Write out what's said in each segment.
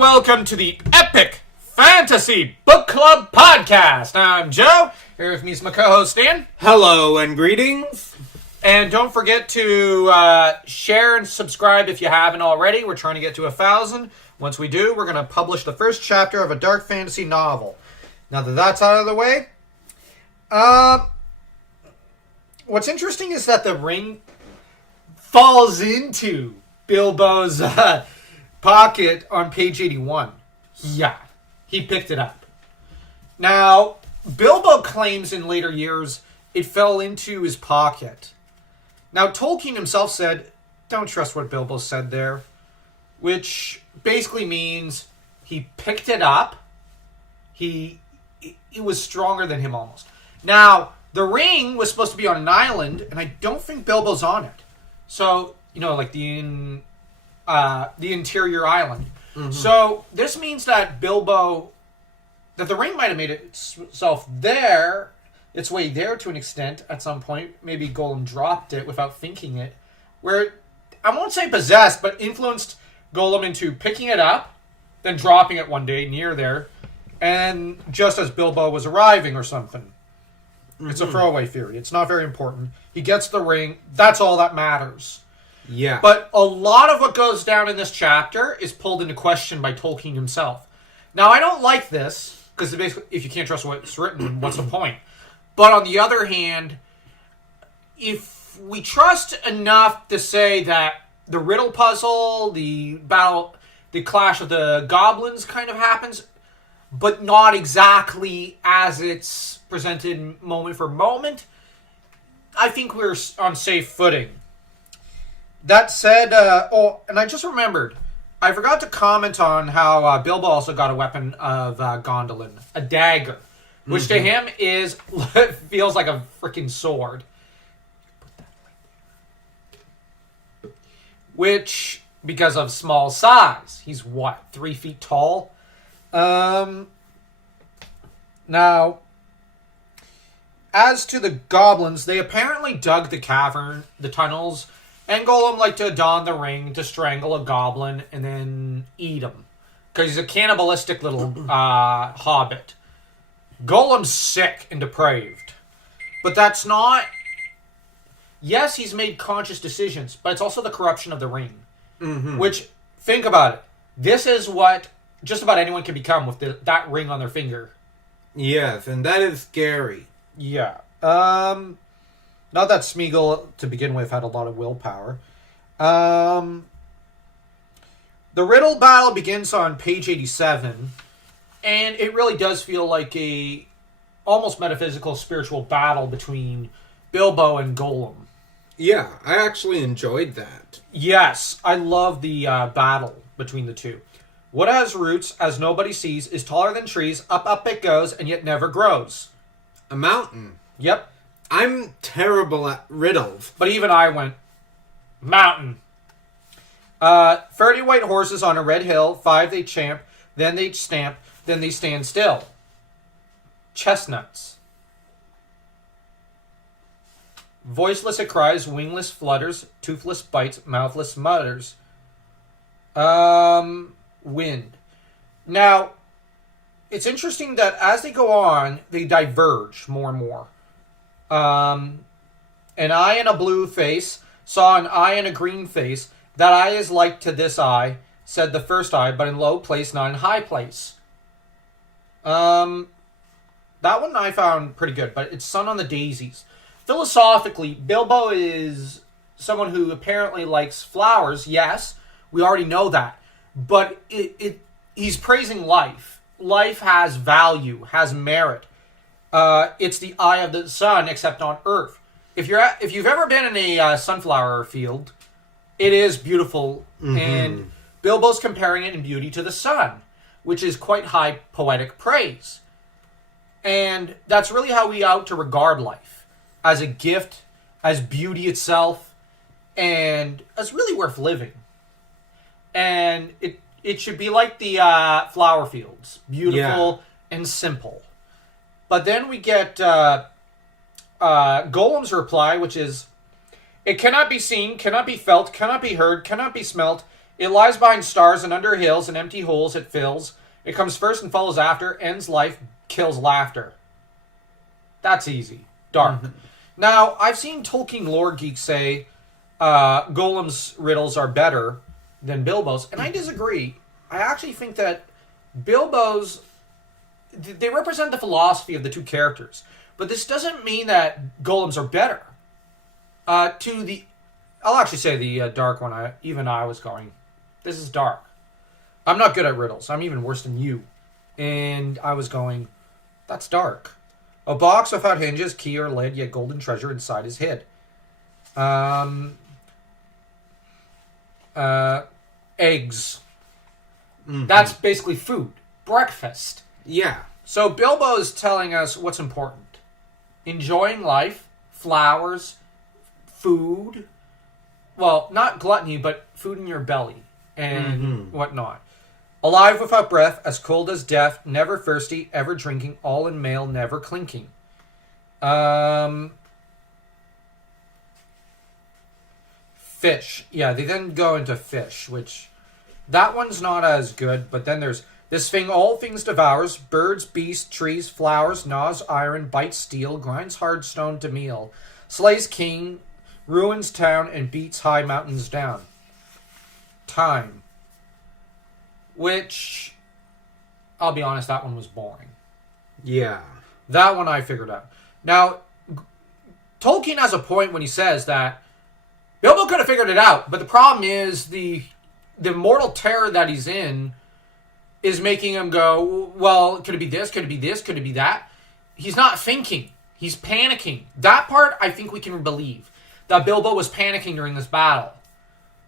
welcome to the Epic Fantasy Book Club Podcast. I'm Joe. Here with me is my co-host Dan. Hello and greetings. And don't forget to share and subscribe if you haven't already. We're trying to get to 1,000. Once we do, we're going to publish the first chapter of a dark fantasy novel. Now that that's out of the way, what's interesting is that the ring falls into Bilbo's pocket on page 81. Yeah, he picked it up. Now, Bilbo claims in later years it fell into his pocket. Now, Tolkien himself said, don't trust what Bilbo said there, which basically means he picked it up. It was stronger than him almost. Now, the ring was supposed to be on an island, and I don't think Bilbo's on it. So, like the interior island. Mm-hmm. So, this means that the ring might have made itself there, its way there to an extent at some point. Maybe Gollum dropped it without thinking it. Where, I won't say possessed, but influenced Gollum into picking it up, then dropping it one day near there, and just as Bilbo was arriving or something. Mm-hmm. It's a throwaway theory. It's not very important. He gets the ring. That's all that matters. Yeah. But a lot of what goes down in this chapter is pulled into question by Tolkien himself. Now, I don't like this, because basically, if you can't trust what's written, what's the point? But on the other hand, if we trust enough to say that the riddle puzzle, the battle, the clash of the goblins kind of happens, but not exactly as it's presented moment for moment, I think we're on safe footing. That said, and I just remembered, I forgot to comment on how Bilbo also got a weapon of Gondolin, a dagger, which to him feels like a freaking sword. Which, because of small size, he's 3 feet tall? Now, as to the goblins, they apparently dug the cavern, the tunnels, and Gollum liked to don the ring to strangle a goblin and then eat him. Because he's a cannibalistic little hobbit. Gollum's sick and depraved. But that's not... Yes, he's made conscious decisions, but it's also the corruption of the ring. Mm-hmm. Which, think about it. This is what just about anyone can become with that ring on their finger. Yes, and that is scary. Yeah. Not that Smeagol, to begin with, had a lot of willpower. The riddle-battle begins on page 87, and it really does feel like a almost metaphysical, spiritual battle between Bilbo and Gollum. Yeah, I actually enjoyed that. Yes, I love the battle between the two. What has roots, as nobody sees, is taller than trees, up it goes, and yet never grows. A mountain. Yep. I'm terrible at riddles. But even I went, mountain. 30 white horses on a red hill, 5 they champ, then they stamp, then they stand still. Chestnuts. Voiceless it cries, wingless flutters, toothless bites, mouthless mutters. Wind. Now, it's interesting that as they go on, they diverge more and more. An eye in a blue face saw an eye in a green face. That eye is like to this eye, said the first eye, but in low place, not in high place. That one I found pretty good, but it's Sun on the Daisies. Philosophically, Bilbo is someone who apparently likes flowers. Yes, we already know that. But he's praising life. Life has value, has merit. It's the eye of the sun, except on Earth. If you've ever been in a sunflower field, it is beautiful. Mm-hmm. And Bilbo's comparing it in beauty to the sun, which is quite high poetic praise. And that's really how we ought to regard life. As a gift, as beauty itself, and as really worth living. And it should be like the flower fields. Beautiful and simple. But then we get Gollum's reply, which is, it cannot be seen, cannot be felt, cannot be heard, cannot be smelt. It lies behind stars and under hills and empty holes it fills. It comes first and follows after, ends life, kills laughter. That's easy. Dark. Now, I've seen Tolkien lore geeks say Gollum's riddles are better than Bilbo's, and I disagree. I actually think that Bilbo's... They represent the philosophy of the two characters, but this doesn't mean that Gollum's are better. I'll actually say the dark one, I was going, this is dark. I'm not good at riddles. I'm even worse than you. And I was going, that's dark. A box without hinges, key or lid, yet golden treasure inside is hid. Eggs. Mm-hmm. That's basically food. Breakfast. Yeah. So Bilbo is telling us what's important. Enjoying life, flowers, food. Well, not gluttony, but food in your belly and whatnot. Alive without breath, as cold as death, never thirsty, ever drinking, all in mail, never clinking. Fish. Yeah, they then go into fish, which... That one's not as good, but then there's... This thing all things devours, birds, beasts, trees, flowers, gnaws iron, bites steel, grinds hard stone to meal, slays king, ruins town, and beats high mountains down. Time. Which, I'll be honest, that one was boring. Yeah. That one I figured out. Now, Tolkien has a point when he says that Bilbo could have figured it out, but the problem is the mortal terror that he's in is making him go, well, could it be this? Could it be this? Could it be that? He's not thinking. He's panicking. That part, I think we can believe. That Bilbo was panicking during this battle.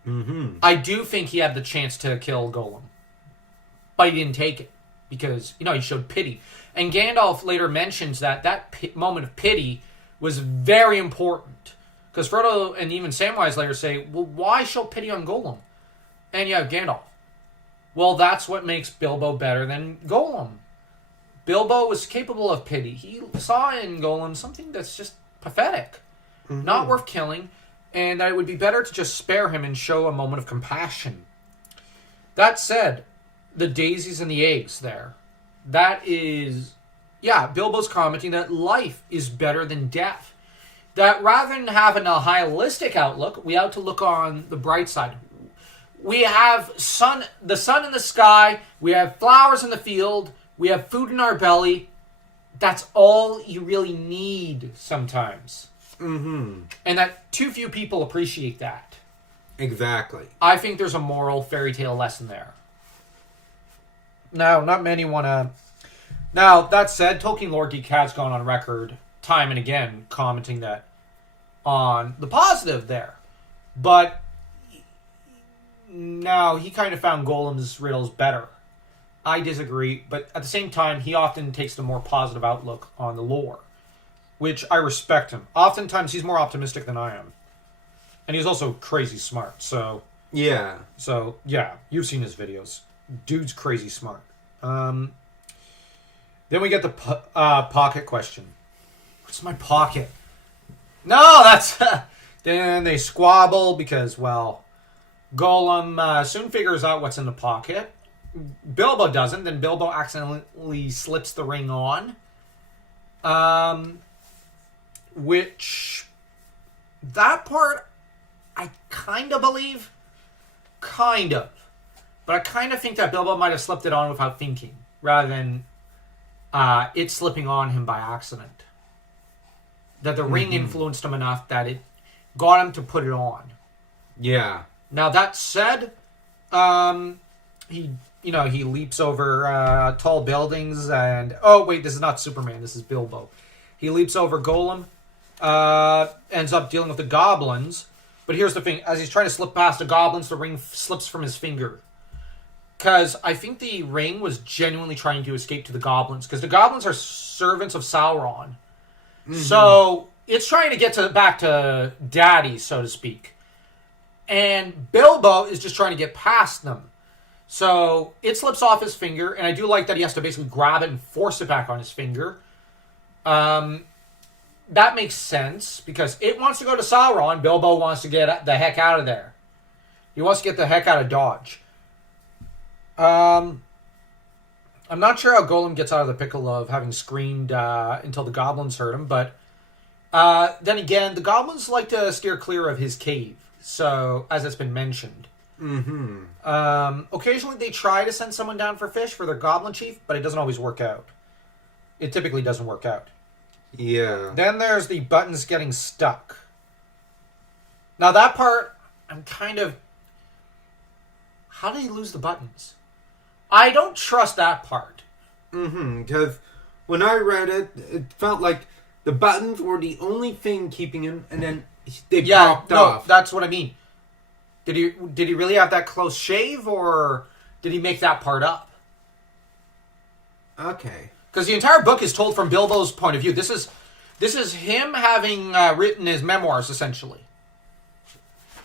Mm-hmm. I do think he had the chance to kill Gollum. But he didn't take it. Because, he showed pity. And Gandalf later mentions that moment of pity was very important. Because Frodo and even Samwise later say, well, why show pity on Gollum? And you have Gandalf. Well, that's what makes Bilbo better than Gollum. Bilbo was capable of pity. He saw in Gollum something that's just pathetic. Mm-hmm. Not worth killing. And that it would be better to just spare him and show a moment of compassion. That said, the daisies and the eggs there. That is... Yeah, Bilbo's commenting that life is better than death. That rather than having a nihilistic outlook, we have to look on the bright side. We have the sun in the sky. We have flowers in the field. We have food in our belly. That's all you really need sometimes. Mm-hmm. And that too few people appreciate that. Exactly. I think there's a moral fairy tale lesson there. Now, not many want to... Now, that said, Tolkien Lore Geek has gone on record time and again commenting that on the positive there. But... Now, he kind of found Gollum's riddles better. I disagree, but at the same time, he often takes the more positive outlook on the lore, which I respect him. Oftentimes, he's more optimistic than I am. And he's also crazy smart, so... Yeah. So, yeah, you've seen his videos. Dude's crazy smart. Then we get the pocket question. What's my pocket? No, that's... Then they squabble because, well... Gollum soon figures out what's in the pocket. Bilbo doesn't. Then Bilbo accidentally slips the ring on. Which... That part, I kind of believe. Kind of. But I kind of think that Bilbo might have slipped it on without thinking. Rather than it slipping on him by accident. That the ring influenced him enough that it got him to put it on. Yeah. Now, that said, he leaps over tall buildings and... Oh, wait, this is not Superman. This is Bilbo. He leaps over Gollum, ends up dealing with the goblins. But here's the thing. As he's trying to slip past the goblins, the ring slips from his finger. Because I think the ring was genuinely trying to escape to the goblins. Because the goblins are servants of Sauron. Mm-hmm. So, it's trying to get back to Daddy, so to speak. And Bilbo is just trying to get past them. So it slips off his finger, and I do like that he has to basically grab it and force it back on his finger. That makes sense, because it wants to go to Sauron. Bilbo wants to get the heck out of there. He wants to get the heck out of Dodge. I'm not sure how Gollum gets out of the pickle of having screamed until the goblins heard him, but then again, the goblins like to steer clear of his cave, so as it's been mentioned. Occasionally they try to send someone down for fish for their goblin chief, but it doesn't always work out. It typically doesn't work out. Yeah. Then there's the buttons getting stuck. Now that part, I'm kind of... How did he lose the buttons? I don't trust that part. Because when I read it, it felt like the buttons were the only thing keeping him, and then they popped off. That's what I mean. Did he really have that close shave, or did he make that part up? Okay. Because the entire book is told from Bilbo's point of view. This is him having written his memoirs, essentially.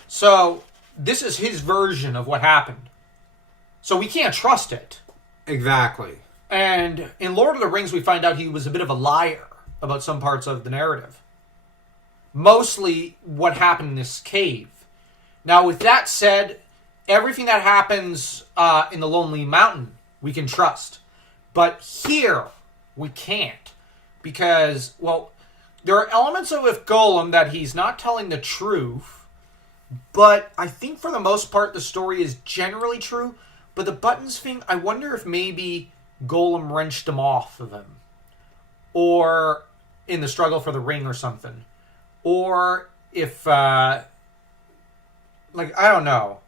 So this is his version of what happened. So we can't trust it. Exactly. And in Lord of the Rings, we find out he was a bit of a liar about some parts of the narrative. Mostly what happened in this cave. Now, with that said, everything that happens in the Lonely Mountain, we can trust. But here, we can't. Because, well, there are elements of with Gollum that he's not telling the truth. But I think for the most part, the story is generally true. But the buttons thing, I wonder if maybe Gollum wrenched him off of him. Or in the struggle for the ring or something. Or if... I don't know.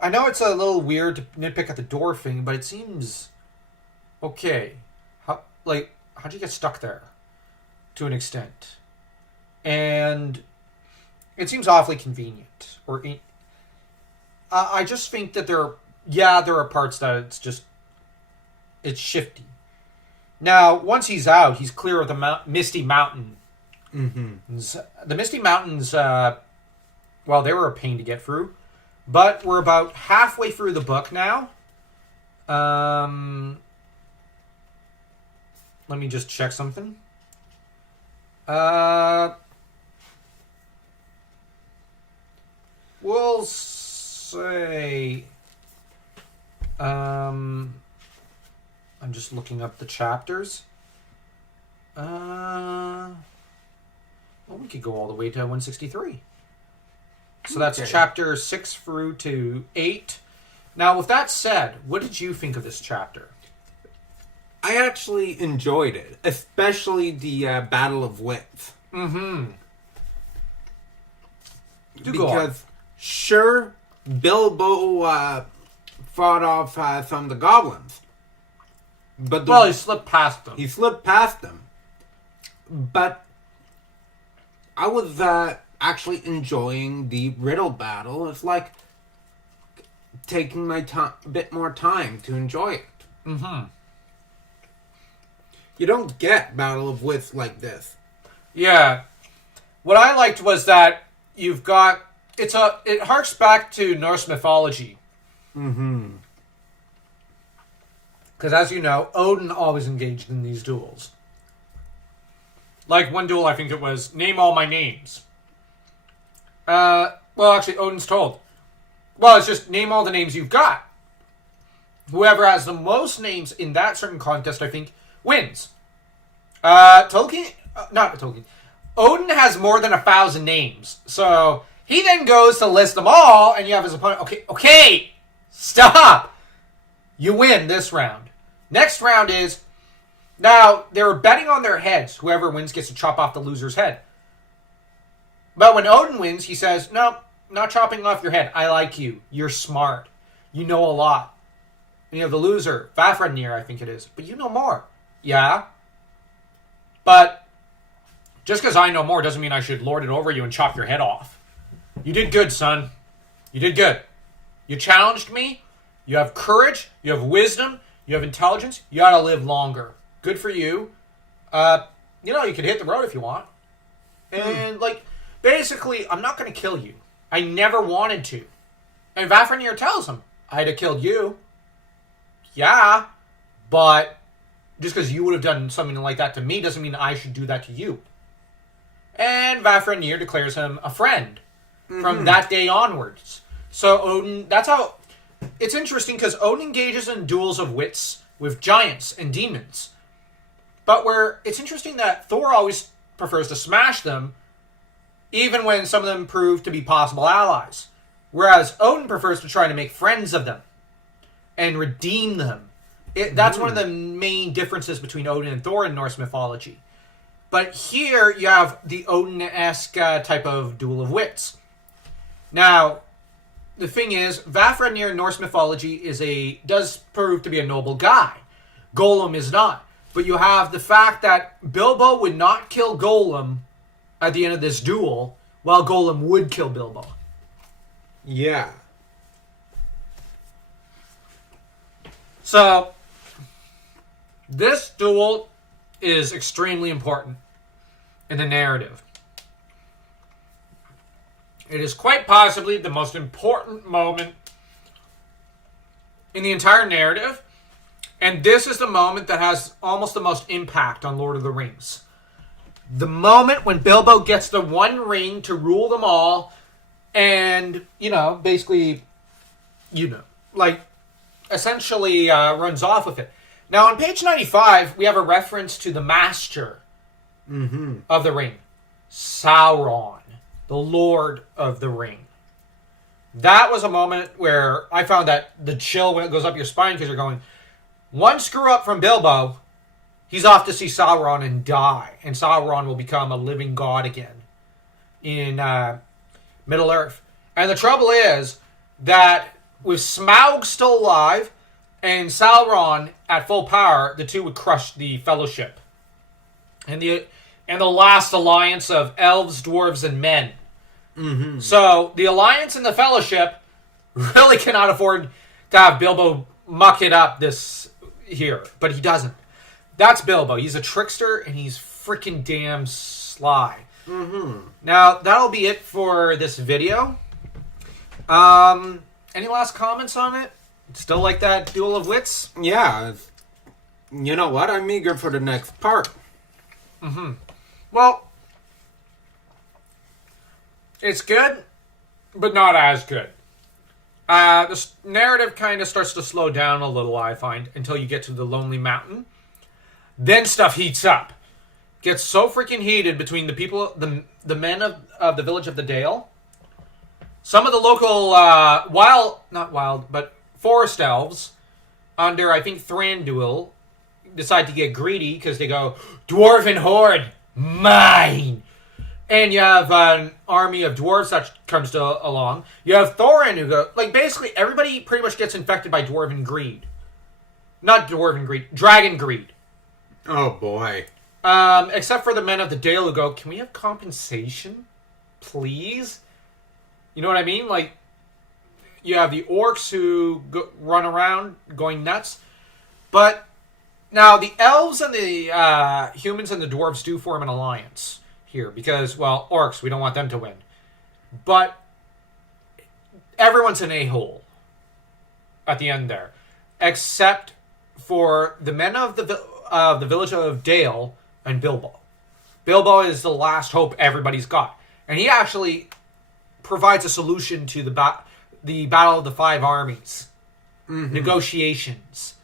I know it's a little weird to nitpick at the door thing, but it seems okay. How'd you get stuck there? To an extent. And it seems awfully convenient. I just think that there are parts that it's shifty. Now, once he's out, he's clear of the Misty Mountain. The Misty Mountains... well, they were a pain to get through. But we're about halfway through the book now. Let me just check something. We'll say... I'm just looking up the chapters. Well, we could go all the way to 163. So that's chapter 6 through to 8. Now, with that said, what did you think of this chapter? I actually enjoyed it, especially the Battle of Wits. Because, sure, Bilbo fought off some of the goblins. But he slipped past them. But I was... actually enjoying the riddle battle. It's like taking my a bit more time to enjoy it. You don't get Battle of Wits like this. Yeah. What I liked was that you've got... it harks back to Norse mythology. Because as you know, Odin always engaged in these duels. Like one duel, I think it was, name all my names. Well, actually, Odin's told. Well, it's just name all the names you've got. Whoever has the most names in that certain contest, I think, wins. Not Tolkien. Odin has more than 1,000 names. So, he then goes to list them all, and you have his opponent. Okay, stop! You win this round. Next round is... Now, they were betting on their heads. Whoever wins gets to chop off the loser's head. But when Odin wins, he says, no, not chopping off your head. I like you. You're smart. You know a lot. And you have the loser, Vafthrudnir, I think it is. But you know more. Yeah. But just because I know more doesn't mean I should lord it over you and chop your head off. You did good, son. You did good. You challenged me. You have courage. You have wisdom. You have intelligence. You ought to live longer. Good for you. You could hit the road if you want. And, basically, I'm not going to kill you. I never wanted to. And Vafthrudnir tells him, I'd have killed you. Yeah, but just because you would have done something like that to me doesn't mean I should do that to you. And Vafthrudnir declares him a friend. from that day onwards. So Odin, that's how... It's interesting because Odin engages in duels of wits with giants and demons. But where it's interesting that Thor always prefers to smash them, even when some of them prove to be possible allies. Whereas Odin prefers to try to make friends of them and redeem them. That's one of the main differences between Odin and Thor in Norse mythology. But here you have the Odin-esque type of duel of wits. Now, the thing is, Vafthrudnir in Norse mythology does prove to be a noble guy. Gollum is not. But you have the fact that Bilbo would not kill Gollum at the end of this duel, while Gollum would kill Bilbo. Yeah. So, this duel is extremely important in the narrative. It is quite possibly the most important moment in the entire narrative, and this is the moment that has almost the most impact on Lord of the Rings. The moment when Bilbo gets the one ring to rule them all, and, basically, essentially runs off with it. Now, on page 95, we have a reference to the master of the ring, Sauron, the Lord of the Ring. That was a moment where I found that the chill when it goes up your spine because you're going, one screw up from Bilbo, he's off to see Sauron and die. And Sauron will become a living god again in Middle-earth. And the trouble is that with Smaug still alive and Sauron at full power, the two would crush the Fellowship. And the last alliance of elves, dwarves, and men. Mm-hmm. So the alliance and the Fellowship really cannot afford to have Bilbo muck it up this here. But he doesn't. That's Bilbo. He's a trickster and he's freaking damn sly. Mm-hmm. Now, that'll be it for this video. Any last comments on it? Still like that duel of wits? Yeah. You know what? I'm eager for the next part. Mm-hmm. Well, it's good, but not as good. The narrative kind of starts to slow down a little, I find, until you get to the Lonely Mountain. Then stuff heats up. Gets so freaking heated between the people, the men of the village of the Dale. Some of the local forest elves, under, I think, Thranduil, decide to get greedy because they go, Dwarven Horde, mine! And you have an army of dwarves that comes along. You have Thorin who go, basically everybody pretty much gets infected by Dwarven greed. Not Dwarven greed, Dragon greed. Oh boy. Except for the men of the Dale who go, can we have compensation? Please? You know what I mean? You have the orcs who run around going nuts. But now the elves and the humans and the dwarves do form an alliance here. Because, orcs, we don't want them to win. But everyone's an a-hole at the end there. Except for the men of the village of Dale and Bilbo. Bilbo is the last hope everybody's got. And he actually provides a solution to the Battle of the Five Armies. Mm-hmm. Negotiations.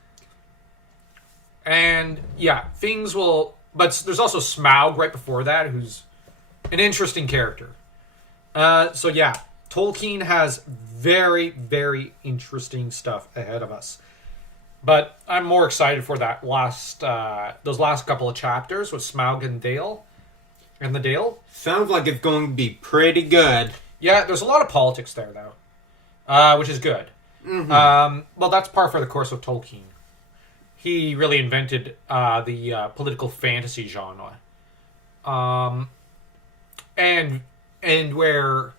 And, yeah, things will... But there's also Smaug right before that, who's an interesting character. So, yeah, Tolkien has very, very interesting stuff ahead of us. But I'm more excited for that those last couple of chapters with Smaug and Dale. And the Dale. Sounds like it's going to be pretty good. Yeah, there's a lot of politics there, though. Which is good. Mm-hmm. That's par for the course of Tolkien. He really invented the political fantasy genre. And where...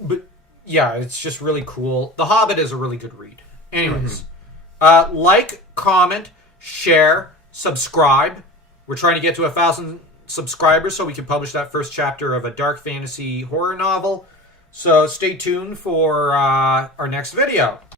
But, yeah, it's just really cool. The Hobbit is a really good read. Anyways. Like, comment, share, subscribe. We're trying to get to 1,000 subscribers so we can publish that first chapter of a dark fantasy horror novel. So stay tuned for our next video.